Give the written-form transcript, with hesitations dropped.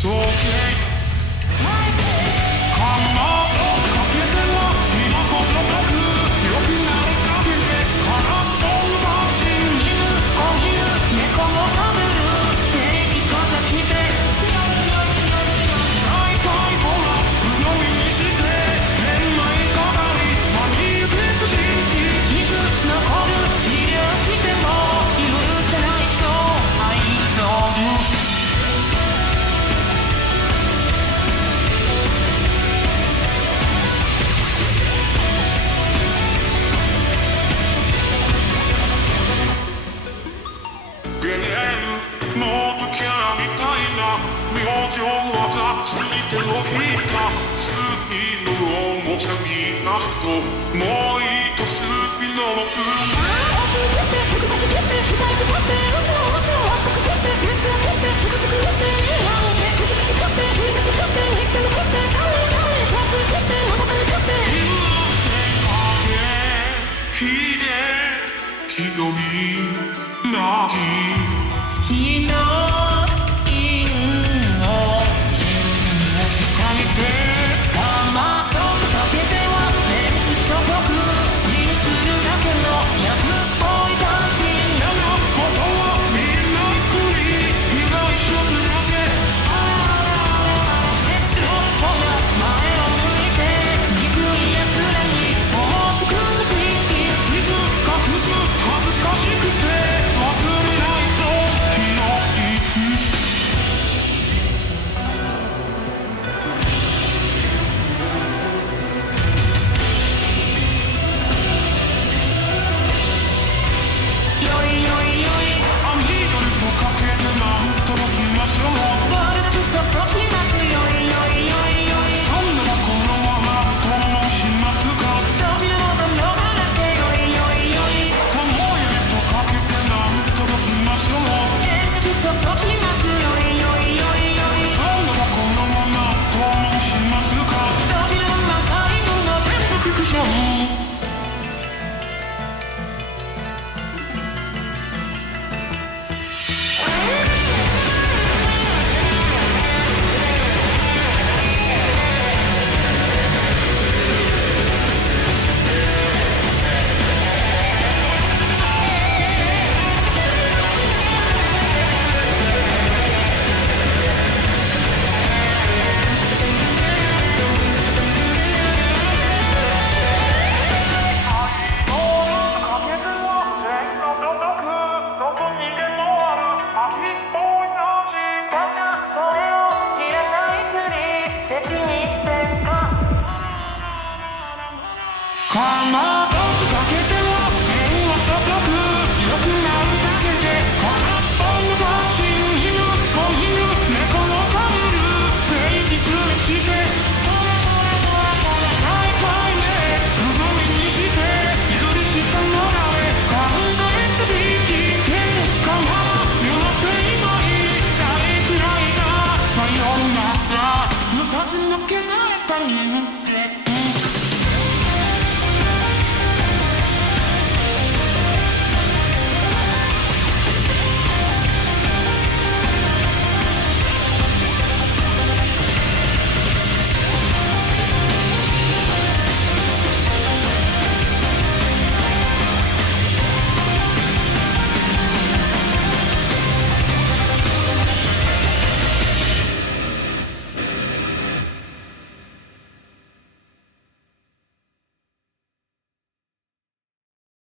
そうけかまどかけてはきのこのく良くなりかけて空っぽさち犬子犬猫も食べる正義かざして大体ほら不用意にして変な言い方に真に受けくし傷残る治療しても許せないぞ愛のゲネールノートキャラみたいな明星は雑に手を引いたスピードをおもちゃになるともういいとスピノーひどいなきひどいの自分を控えてたまとかけてはレンズと僕チンするだけの安っぽい斬新なことはみんなくり被害者ずらせロストが前を向いて憎い奴らに重く苦しい傷隠す恥ずかしくて忘れないぞかまどかけては変は高く良くなるだけで空っぽの雑人犬子犬猫を食べる誠実にして大体ね不本意にして許してもらえ考えた時期喧嘩は許せない大嫌いなさようなら二つ抜けられた人間